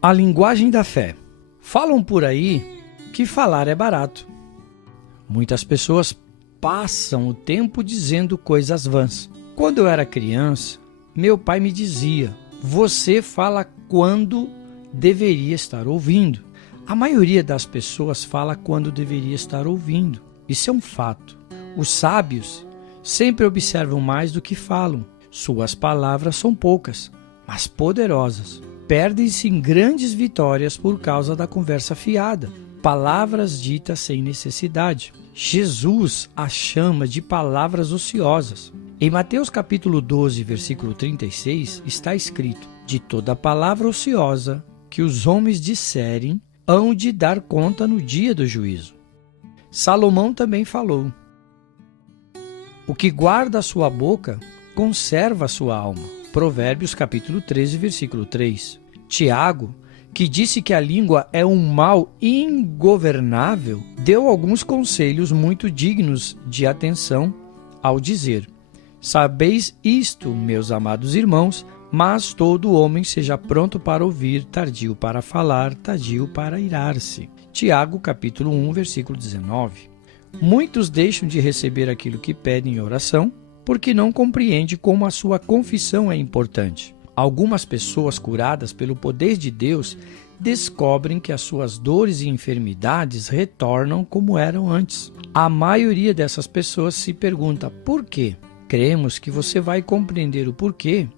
A linguagem da fé. Falam por aí que falar é barato. Muitas pessoas passam o tempo dizendo coisas vãs. Quando eu era criança, meu pai me dizia: você fala quando deveria estar ouvindo. A maioria das pessoas fala quando deveria estar ouvindo. Isso é um fato. Os sábios sempre observam mais do que falam. Suas palavras são poucas, mas poderosas. Perdem-se em grandes vitórias por causa da conversa fiada, palavras ditas sem necessidade. Jesus as chama de palavras ociosas. Em Mateus capítulo 12, versículo 36, está escrito: de toda palavra ociosa que os homens disserem, hão de dar conta no dia do juízo. Salomão também falou: o que guarda a sua boca, conserva a sua alma. Provérbios capítulo 13, versículo 3. Tiago, que disse que a língua é um mal ingovernável, deu alguns conselhos muito dignos de atenção ao dizer: sabeis isto, meus amados irmãos, mas todo homem seja pronto para ouvir, tardio para falar, tardio para irar-se. Tiago capítulo 1, versículo 19. Muitos deixam de receber aquilo que pedem em oração, porque não compreende como a sua confissão é importante. Algumas pessoas curadas pelo poder de Deus descobrem que as suas dores e enfermidades retornam como eram antes. A maioria dessas pessoas se pergunta por quê. Cremos que você vai compreender o porquê,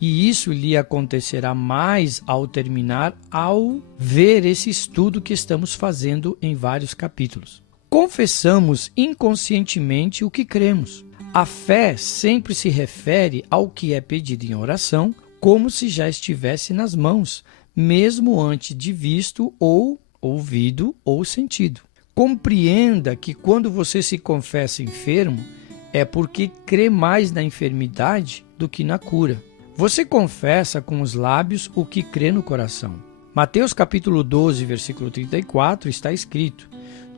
e isso lhe acontecerá mais ao terminar, ao ver esse estudo que estamos fazendo em vários capítulos. Confessamos inconscientemente o que cremos. A fé sempre se refere ao que é pedido em oração, como se já estivesse nas mãos, mesmo antes de visto ou ouvido ou sentido. Compreenda que quando você se confessa enfermo, é porque crê mais na enfermidade do que na cura. Você confessa com os lábios o que crê no coração. Mateus capítulo 12, versículo 34, está escrito: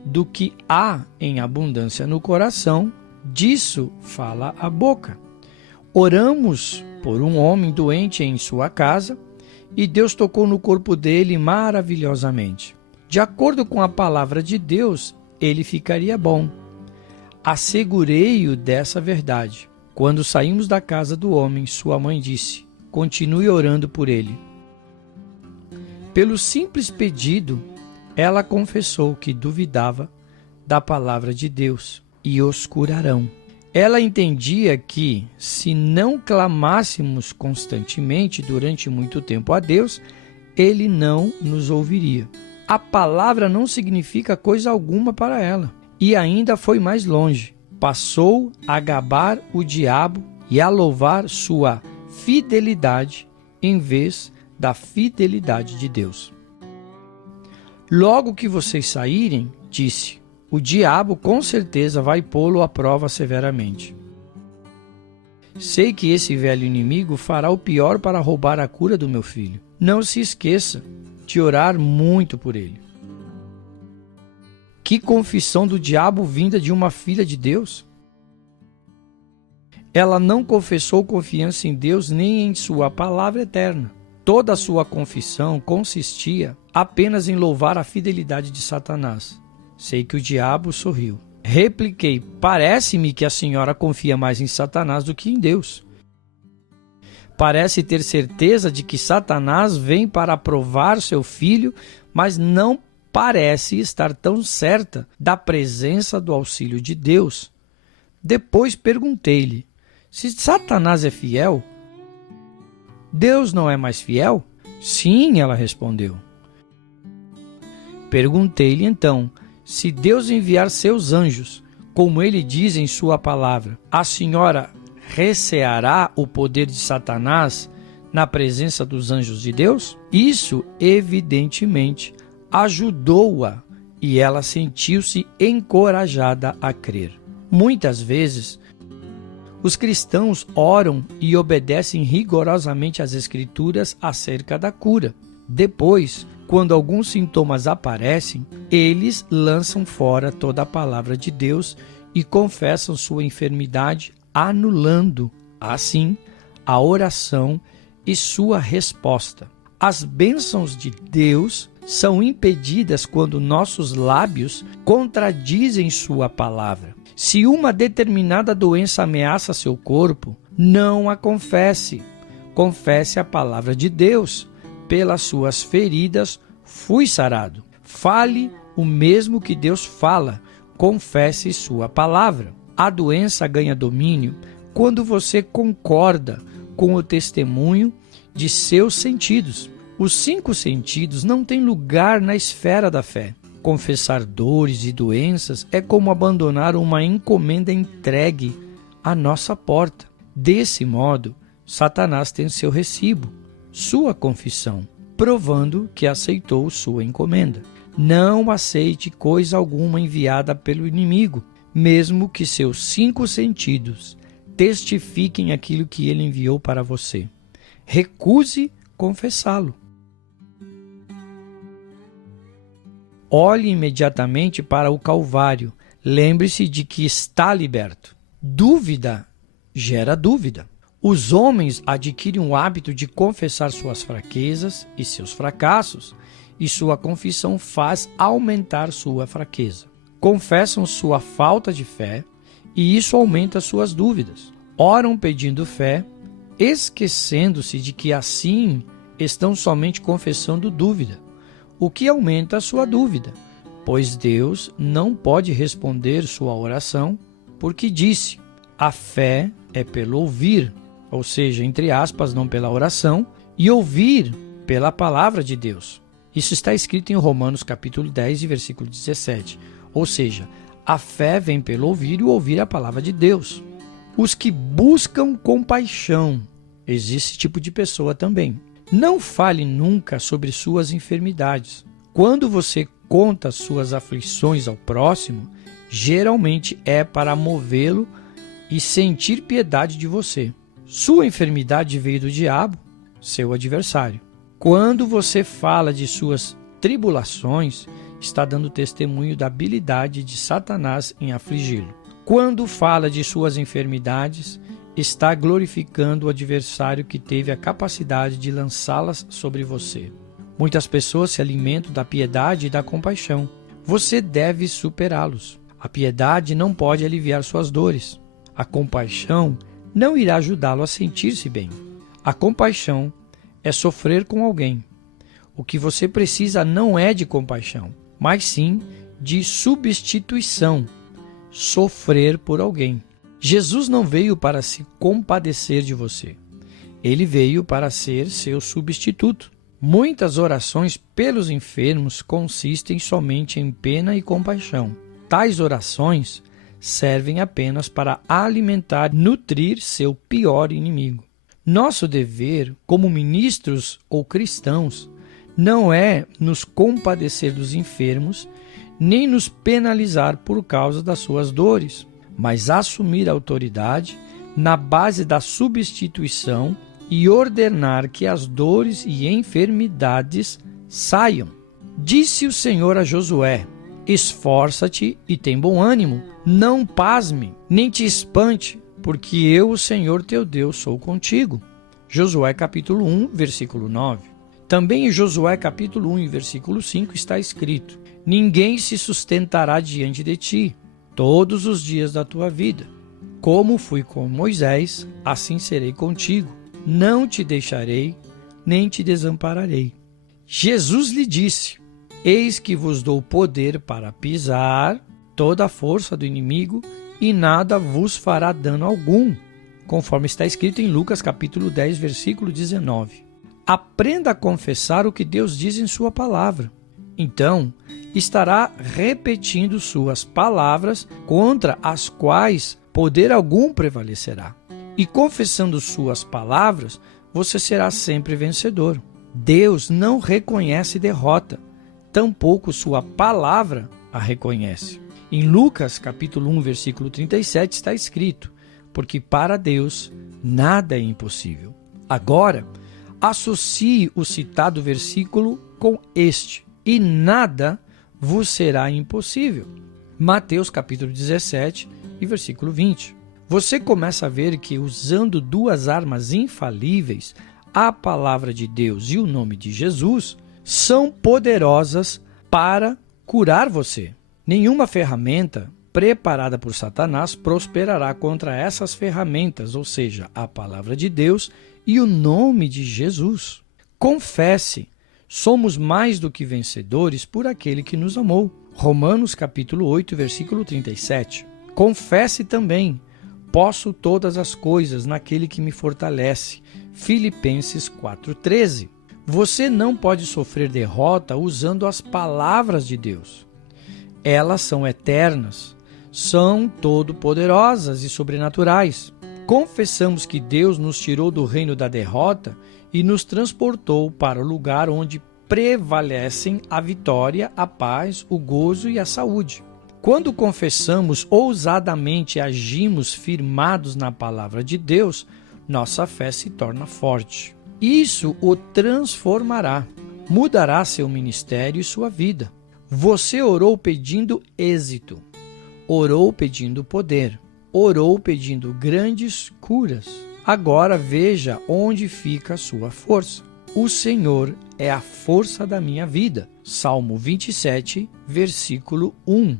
do que há em abundância no coração, disso fala a boca. Oramos por um homem doente em sua casa e Deus tocou no corpo dele maravilhosamente. De acordo com a palavra de Deus, ele ficaria bom. Assegurei-o dessa verdade. Quando saímos da casa do homem, sua mãe disse: continue orando por ele. Pelo simples pedido, ela confessou que duvidava da palavra de Deus, e os curarão. Ela entendia que, se não clamássemos constantemente durante muito tempo a Deus, Ele não nos ouviria. A palavra não significa coisa alguma para ela. E ainda foi mais longe. Passou a gabar o diabo e a louvar sua fidelidade em vez da fidelidade de Deus. Logo que vocês saírem, disse, o diabo com certeza vai pô-lo à prova severamente. Sei que esse velho inimigo fará o pior para roubar a cura do meu filho. Não se esqueça de orar muito por ele. Que confissão do diabo vinda de uma filha de Deus! Ela não confessou confiança em Deus nem em sua palavra eterna. Toda a sua confissão consistia apenas em louvar a fidelidade de Satanás. Sei que o diabo sorriu. Repliquei: parece-me que a senhora confia mais em Satanás do que em Deus. Parece ter certeza de que Satanás vem para provar seu filho, mas não parece estar tão certa da presença do auxílio de Deus. Depois perguntei-lhe: se Satanás é fiel, Deus não é mais fiel? Sim, ela respondeu. Perguntei-lhe então: se Deus enviar seus anjos, como ele diz em sua palavra, a senhora receará o poder de Satanás na presença dos anjos de Deus? Isso, evidentemente, ajudou-a e ela sentiu-se encorajada a crer. Muitas vezes, os cristãos oram e obedecem rigorosamente às Escrituras acerca da cura. Depois, quando alguns sintomas aparecem, eles lançam fora toda a palavra de Deus e confessam sua enfermidade, anulando, assim, a oração e sua resposta. As bênçãos de Deus são impedidas quando nossos lábios contradizem sua palavra. Se uma determinada doença ameaça seu corpo, não a confesse. Confesse a palavra de Deus. Pelas suas feridas fui sarado. Fale o mesmo que Deus fala. Confesse sua palavra. A doença ganha domínio quando você concorda com o testemunho de seus sentidos. Os 5 sentidos não têm lugar na esfera da fé. Confessar dores e doenças é como abandonar uma encomenda entregue à nossa porta. Desse modo, Satanás tem seu recibo, sua confissão, provando que aceitou sua encomenda. Não aceite coisa alguma enviada pelo inimigo, mesmo que seus 5 sentidos testifiquem aquilo que ele enviou para você. Recuse confessá-lo. Olhe imediatamente para o Calvário. Lembre-se de que está liberto. Dúvida gera dúvida. Os homens adquirem o hábito de confessar suas fraquezas e seus fracassos, e sua confissão faz aumentar sua fraqueza. Confessam sua falta de fé, e isso aumenta suas dúvidas. Oram pedindo fé, esquecendo-se de que assim estão somente confessando dúvida, o que aumenta a sua dúvida, pois Deus não pode responder sua oração, porque disse: a fé é pelo ouvir, ou seja, entre aspas, não pela oração, e ouvir pela palavra de Deus. Isso está escrito em Romanos capítulo 10, versículo 17. Ou seja, a fé vem pelo ouvir e ouvir a palavra de Deus. Os que buscam compaixão, existe esse tipo de pessoa também. Não fale nunca sobre suas enfermidades. Quando você conta suas aflições ao próximo, geralmente é para movê-lo e sentir piedade de você. Sua enfermidade veio do diabo, seu adversário. Quando você fala de suas tribulações, está dando testemunho da habilidade de Satanás em afligi-lo. Quando fala de suas enfermidades, está glorificando o adversário que teve a capacidade de lançá-las sobre você. Muitas pessoas se alimentam da piedade e da compaixão. Você deve superá-los. A piedade não pode aliviar suas dores. A compaixão não irá ajudá-lo a sentir-se bem. A compaixão é sofrer com alguém. O que você precisa não é de compaixão, mas sim de substituição. Sofrer por alguém. Jesus não veio para se compadecer de você. Ele veio para ser seu substituto. Muitas orações pelos enfermos consistem somente em pena e compaixão. Tais orações servem apenas para alimentar e nutrir seu pior inimigo. Nosso dever, como ministros ou cristãos, não é nos compadecer dos enfermos, nem nos penalizar por causa das suas dores, mas assumir a autoridade na base da substituição e ordenar que as dores e enfermidades saiam. Disse o Senhor a Josué: esforça-te e tem bom ânimo, não pasme, nem te espante, porque eu, o Senhor teu Deus, sou contigo. Josué capítulo 1, versículo 9. Também em Josué capítulo 1, versículo 5 está escrito: ninguém se sustentará diante de ti todos os dias da tua vida. Como fui com Moisés, assim serei contigo. Não te deixarei, nem te desampararei. Jesus lhe disse: eis que vos dou poder para pisar toda a força do inimigo, e nada vos fará dano algum, conforme está escrito em Lucas capítulo 10, versículo 19. Aprenda a confessar o que Deus diz em sua palavra. Então, estará repetindo suas palavras, contra as quais poder algum prevalecerá. E confessando suas palavras, você será sempre vencedor. Deus não reconhece derrota, tampouco sua palavra a reconhece. Em Lucas capítulo 1, versículo 37 está escrito: porque para Deus nada é impossível. Agora, associe o citado versículo com este: e nada vos será impossível. Mateus capítulo 17 e versículo 20. Você começa a ver que, usando duas armas infalíveis, a palavra de Deus e o nome de Jesus são poderosas para curar você. Nenhuma ferramenta preparada por Satanás prosperará contra essas ferramentas, ou seja, a palavra de Deus e o nome de Jesus. Confesse, somos mais do que vencedores por aquele que nos amou. Romanos capítulo 8, versículo 37. Confesse também, posso todas as coisas naquele que me fortalece. Filipenses 4,13. Você não pode sofrer derrota usando as palavras de Deus. Elas são eternas, são todo-poderosas e sobrenaturais. Confessamos que Deus nos tirou do reino da derrota e nos transportou para o lugar onde prevalecem a vitória, a paz, o gozo e a saúde. Quando confessamos ousadamente e agimos firmados na palavra de Deus, nossa fé se torna forte. Isso o transformará, mudará seu ministério e sua vida. Você orou pedindo êxito, orou pedindo poder, orou pedindo grandes curas. Agora veja onde fica a sua força. O Senhor é a força da minha vida. Salmo 27, versículo 1.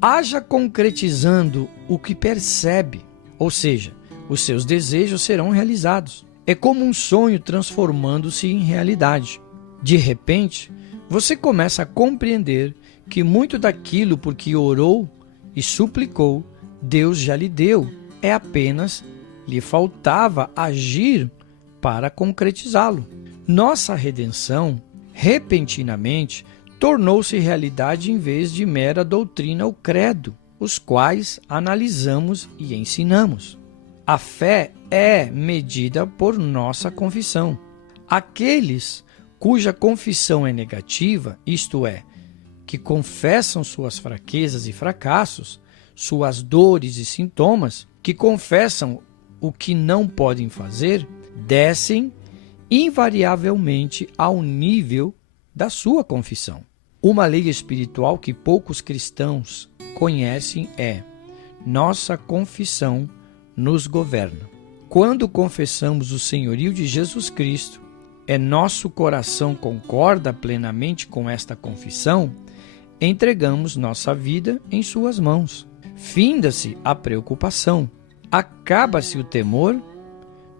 Haja concretizando o que percebe, ou seja, os seus desejos serão realizados. É como um sonho transformando-se em realidade. De repente, você começa a compreender que muito daquilo por que orou e suplicou, Deus já lhe deu. É apenas lhe faltava agir para concretizá-lo. Nossa redenção, repentinamente, tornou-se realidade em vez de mera doutrina ou credo, os quais analisamos e ensinamos. A fé é medida por nossa confissão. Aqueles cuja confissão é negativa, isto é, que confessam suas fraquezas e fracassos, suas dores e sintomas, que confessam o que não podem fazer, descem invariavelmente ao nível da sua confissão. Uma lei espiritual que poucos cristãos conhecem é: nossa confissão nos governa. Quando confessamos o senhorio de Jesus Cristo, nosso coração concorda plenamente com esta confissão, entregamos nossa vida em suas mãos. Finda-se a preocupação, acaba-se o temor,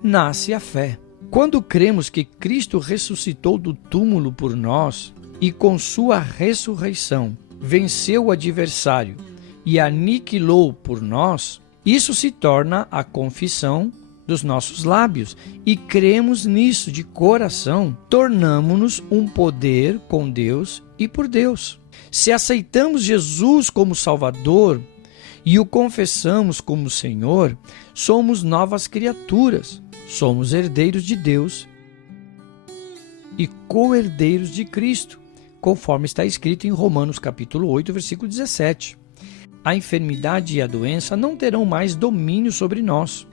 nasce a fé. Quando cremos que Cristo ressuscitou do túmulo por nós e com sua ressurreição venceu o adversário e aniquilou por nós, isso se torna a confissão dos nossos lábios e cremos nisso de coração, tornamo-nos um poder com Deus e por Deus. Se aceitamos Jesus como Salvador e o confessamos como Senhor, somos novas criaturas, somos herdeiros de Deus e co-herdeiros de Cristo, conforme está escrito em Romanos capítulo 8, versículo 17. A enfermidade e a doença não terão mais domínio sobre nós.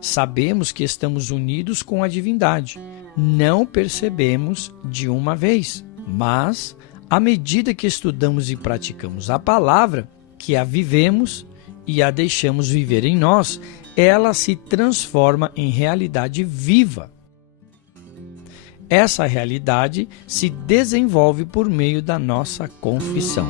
Sabemos que estamos unidos com a divindade. Não percebemos de uma vez, mas, à medida que estudamos e praticamos a palavra, que a vivemos e a deixamos viver em nós, ela se transforma em realidade viva. Essa realidade se desenvolve por meio da nossa confissão.